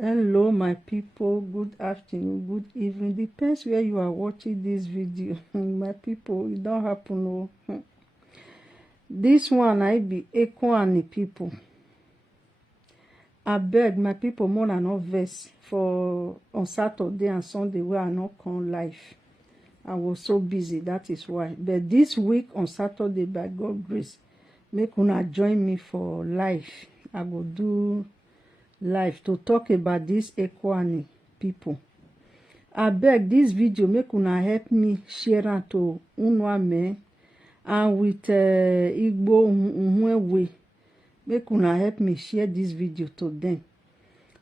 Hello, my people. Good afternoon, good evening. Depends where you are watching this video. My people, it don't happen. Oh. This one, I be Ukuani people. I beg my people more than not vex for on Saturday and Sunday where I not come live. I was so busy, that is why. But this week on Saturday, by God's grace, make una join me for live. I will do live to talk about this Ukuani people. I beg this video make una help me share am to Unwame and with Igbo Unwewe. Make una help me share this video to them.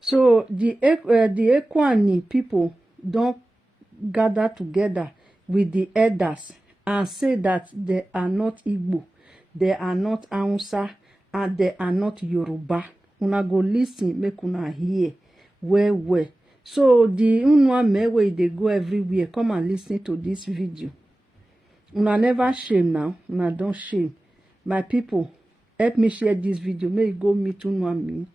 So the Ukuani people don't gather together with the elders and say that they are not Igbo, they are not Hausa, and they are not Yoruba. Una go listen, make una hear where. So the Unwame way they go everywhere, come and listen to this video. Una never shame now, una don't shame. My people, help me share this video. May you go meet Unwame.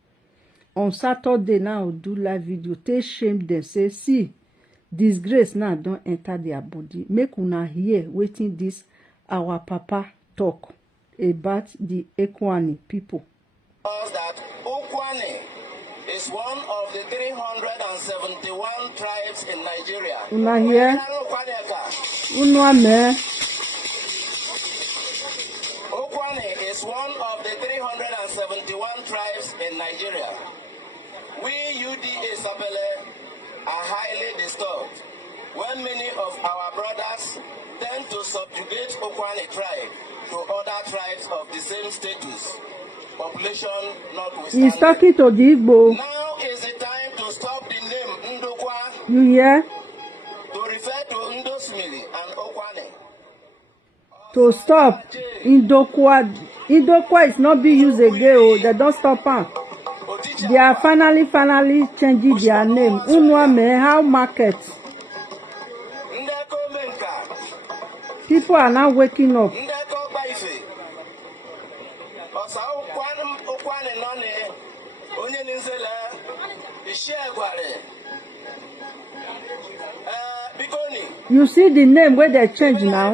On Saturday now, I'll do live video. Take shame them, say, see, disgrace now don't enter their body. Make una hear waiting this our papa talk about the Ukuani people. That Ukuani is one of the 371 tribes in Nigeria. Una hear? Unwame. Ukuani is one of the 371 tribes in Nigeria. We UDA Sapele are highly disturbed when many of our brothers tend to subjugate Ukuani tribe to other tribes of the same status. Population notwithstanding. He's talking to the Igbo. Now is the time to stop the name Ndokwa. You hear? To refer to Ndosmili and Ukuani. To stop Indokwa. Indokwa is not being used again. Oh, they don't stop am. They are finally changing their name. Unwame, how market? People are now waking up. You see the name where they change now?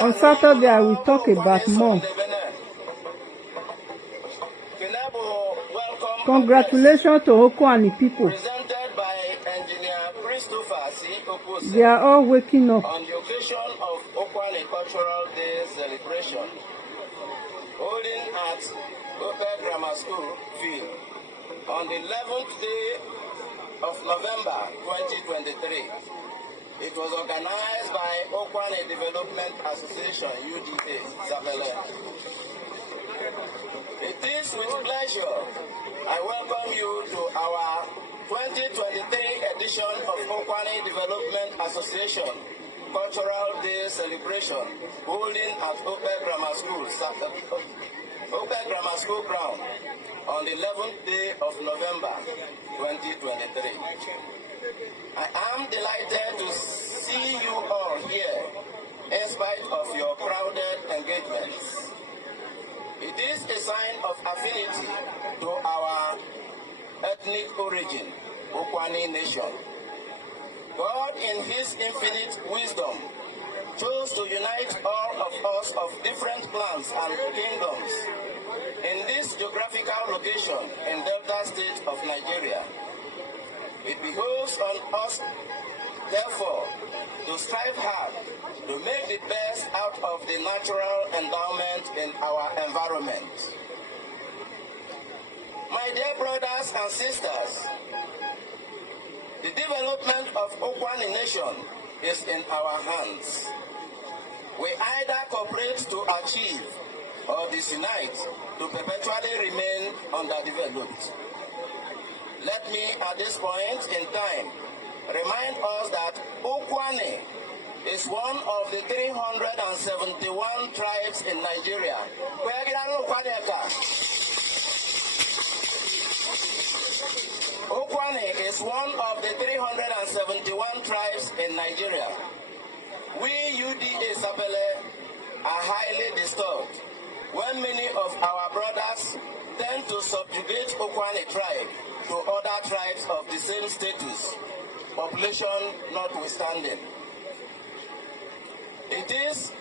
On Saturday, I will talk about more. Congratulations to Ukuani people. They are all waking up. On the occasion of Ukuani Cultural Day celebration, holding at Oka Grammar School field on the 11th day of November 2023. It was organized by Ukuani Development Association, UDA, Zabele. It is with pleasure I welcome you to our 2023 edition of Ukuani Development Association Cultural Day celebration holding at Oka Grammar School, Oka Grammar School ground on the 11th day of November 2023. I am delighted to see you all here in spite of your crowded engagements. It is a sign of affinity to our ethnic origin, Ukuani nation. God, in His infinite wisdom, chose to unite all of us of different clans and kingdoms in this geographical location in Delta State of Nigeria. It behoves on us, therefore, to strive hard to make the best out of the natural endowment in our environment. My dear brothers and sisters, the development of Ukuani nation is in our hands. We either cooperate to achieve or disunite to perpetually remain underdeveloped. Let me, at this point in time, remind us that Ukuani is one of the 371 tribes in Nigeria. Ukuani is one of the 371 tribes in Nigeria. We UDA Sapele are highly disturbed when many of our brothers tend to subjugate Ukuani tribe to other tribes of the same status, population notwithstanding. It is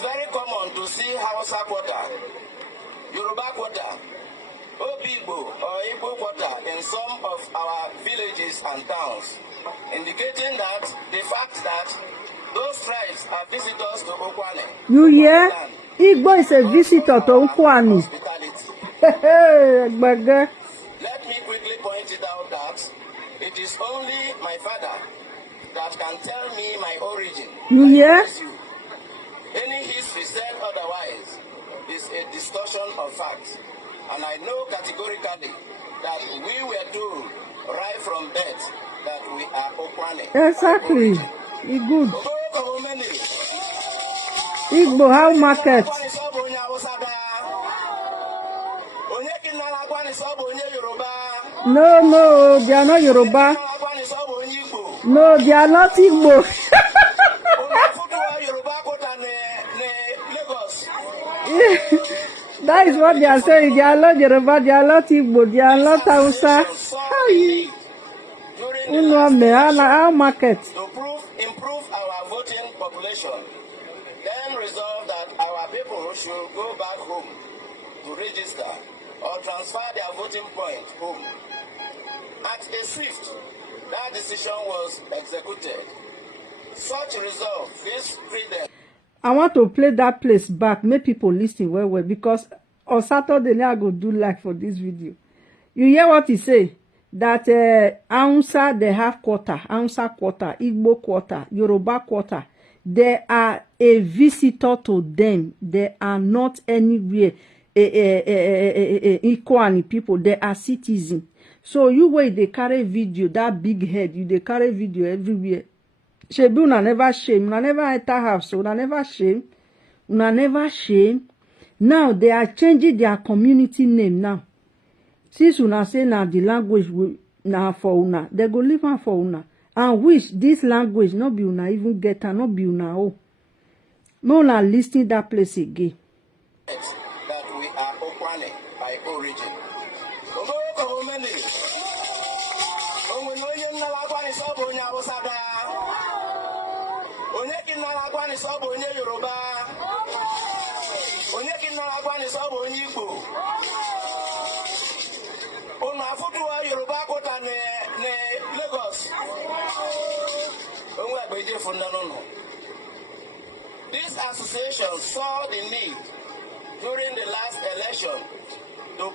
very common to see Hausa quota, Yoruba quota, Igbo or Igbo quota in some of our villages and towns, indicating that the fact that those tribes are visitors to Ukuani. You hear? Igbo is a visitor to Ukuani. Let me quickly point it out that it is only my father that can tell me my origin. You hear? Any history said otherwise is a distortion of facts. And I know categorically that we were told right from birth that we are Ukuani. Exactly. It's good. Igbo, how market? No, they are not Yoruba. No, they are not Igbo. That is what they are saying. They are not Yoruba, they are not Igbo, they are not Hausa. How market? To improve our voting population, then resolve that our people should go back home to register or transfer their voting point home. At a shift, that decision was executed. Such resolve is freedom. I want to play that place back, make people listen well, because on Saturday I go do live for this video. You hear what he say? That Hausa, they have quarter, Hausa quarter, Igbo quarter, Yoruba quarter. They are a visitor to them. They are not anywhere Ukuani people. They are citizens. So you wait, they carry video, that big head, they carry video everywhere. Shebi una never shame, una never enter house, una never shame, una never shame. Now they are changing their community name now. Since una say now the language now for una, they go leave am for una. And which this language not be una even get and not be una oh. No una listing that place again. That we are Ukuani by origin. This association saw the need during the last election to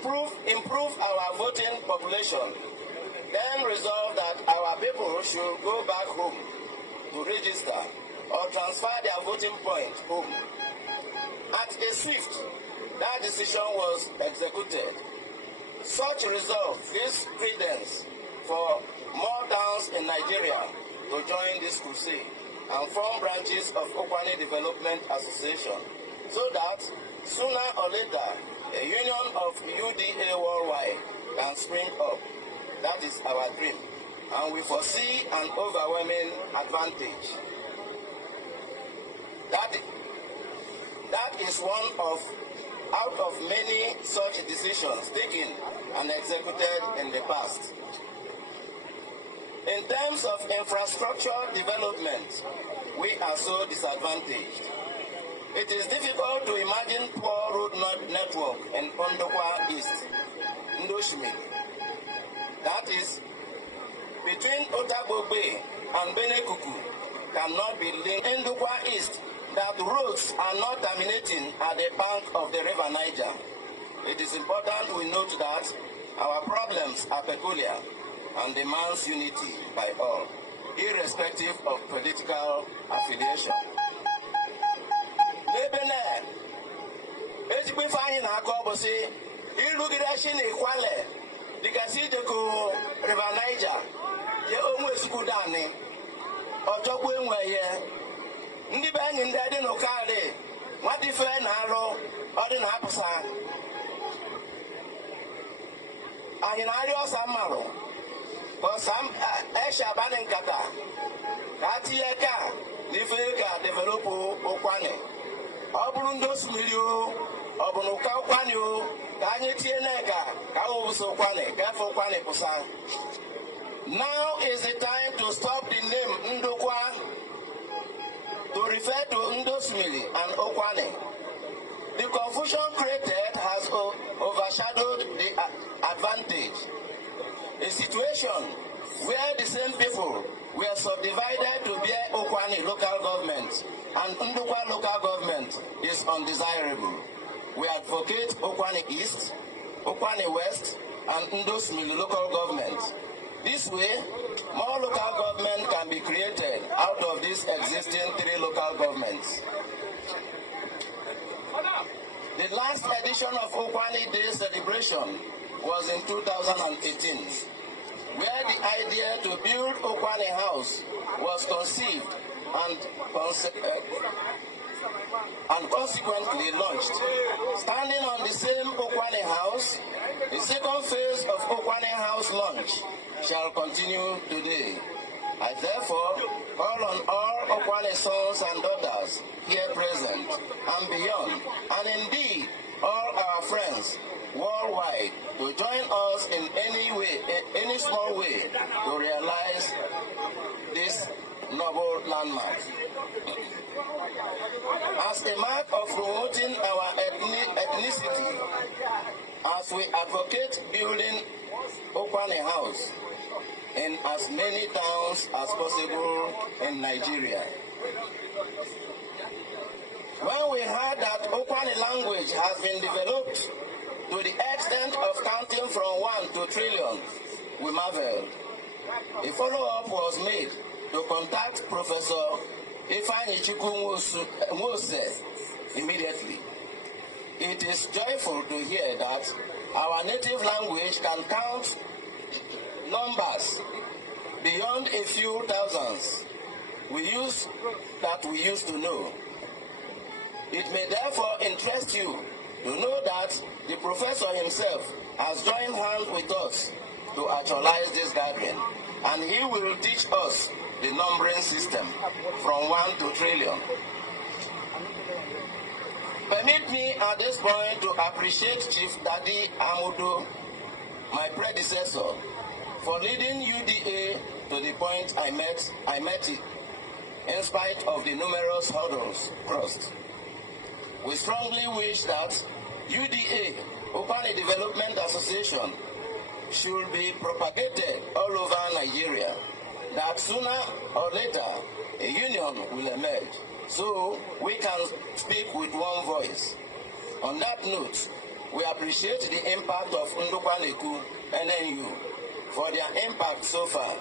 improve our voting population, then resolve that our people should go back home to register or transfer their voting point home. At a shift, that decision was executed. Such resolve gives credence for more towns in Nigeria to join this crusade and form branches of Ukuani Development Association, so that sooner or later a union of UDA worldwide can spring up. That is our dream, and we foresee an overwhelming advantage. That is one out of many such decisions taken and executed in the past. In terms of infrastructure development, we are so disadvantaged. It is difficult to imagine poor road network in Ondokwa East, Ndoshimi. That is, between Otago Bay and Benekuku cannot be linked. In Ndokwa East, that roads are not terminating at the bank of the river Niger. It is important we note that our problems are peculiar and demands unity by all, irrespective of political affiliation. Lebene, ejikwe fanyi na akobo si, ilugidashi ni kwale, digasi deko river Niger, ye omwe sukudani, ojokwe nweye, ndi benyi ndede no kare, wadife na aro, odi na apusa. Anyị na-arịọ ọsa mmarụ, ọsa esha bani nkata, ka atinye ka n'ife ka developụ Ukuani. Ọ bụrụ ndị osimiri o, ọ bụ n'ụka Ukuani o, Now is the time to stop the name Ndokwa to refer to Ndosmili and Ukuani. The confusion created has overshadowed the advantage. A situation where the same people were subdivided to bear Ukuani local government and Ndokwa local government is undesirable. We advocate Ukuani East, Ukuani West, and Ndosmili local government. This way, more local government can be created out of these existing 3 local governments. The last edition of Ukuani Day celebration was in 2018, where the idea to build Ukuani House was conceived and consequently launched. Standing on the same Ukuani House, the second phase of Ukuani House launch shall continue today. I therefore call on all Ukuani sons and daughters here present and beyond, and indeed all our friends worldwide, to join us in any way, in any small way, to realize this noble landmark. As a mark of promoting our ethnicity, as we advocate building Ukuani House in as many towns as possible in Nigeria. When we heard that Ukuani language has been developed to the extent of counting from 1 to trillion, we marveled. A follow-up was made to contact Professor Ifeanyi Nwose immediately. It is joyful to hear that our native language can count numbers beyond a few thousands we used to know. It may therefore interest you to know that the professor himself has joined hands with us to actualize this gathering, and he will teach us the numbering system from 1 to trillion. Permit me at this point to appreciate Chief Daddy Amudo, my predecessor, for leading UDA to the point I met it, in spite of the numerous hurdles crossed. We strongly wish that UDA, Ukuani Development Association, should be propagated all over Nigeria, that sooner or later a union will emerge, so we can speak with one voice. On that note, we appreciate the impact of Ndukwaneku NNU for their impact so far.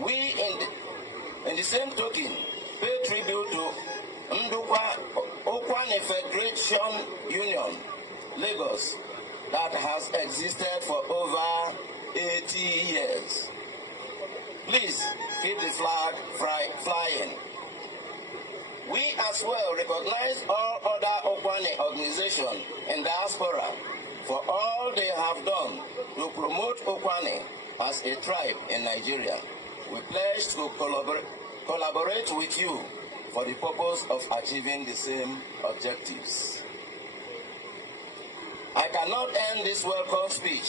We, in the same token, pay tribute to Ukuani Federation Union, Lagos, that has existed for over 80 years. Please keep the flag flying. We as well recognize all other Ukuani organizations in diaspora for all they have done to promote Ukuani as a tribe in Nigeria. We pledge to collaborate with you for the purpose of achieving the same objectives. I cannot end this welcome speech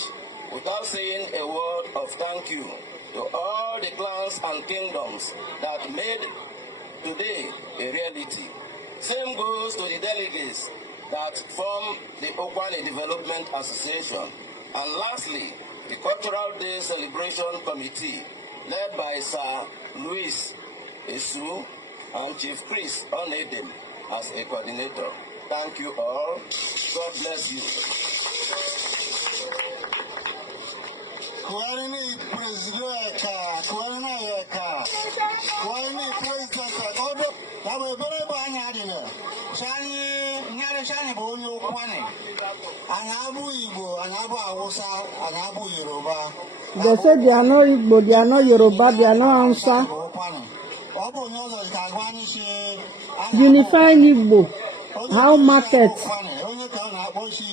without saying a word of thank you to all the clans and kingdoms that made today a reality. Same goes to the delegates that form the Ukuani Development Association. And lastly, the Cultural Day Celebration Committee, led by Sir Louis Esu and Chief Chris Onedem as a coordinator. Thank you all. God bless you. Kuani president, Kuani president, Odo, Lamu Bere Banyadina, Shani Bonyo Kuani, Anabu Igbo, Anabu Hausa, Anabu Yoruba. They say they are not Igbo, they are not Yoruba, they are not Hausa. Unifying Igbo. How market?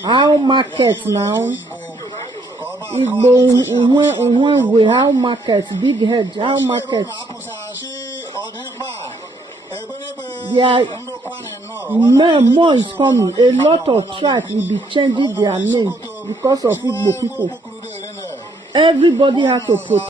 How market now? Igbo we how market? Big head, how market? more is coming. A lot of tribes will be changing their name because of Igbo people. Everybody has to protect.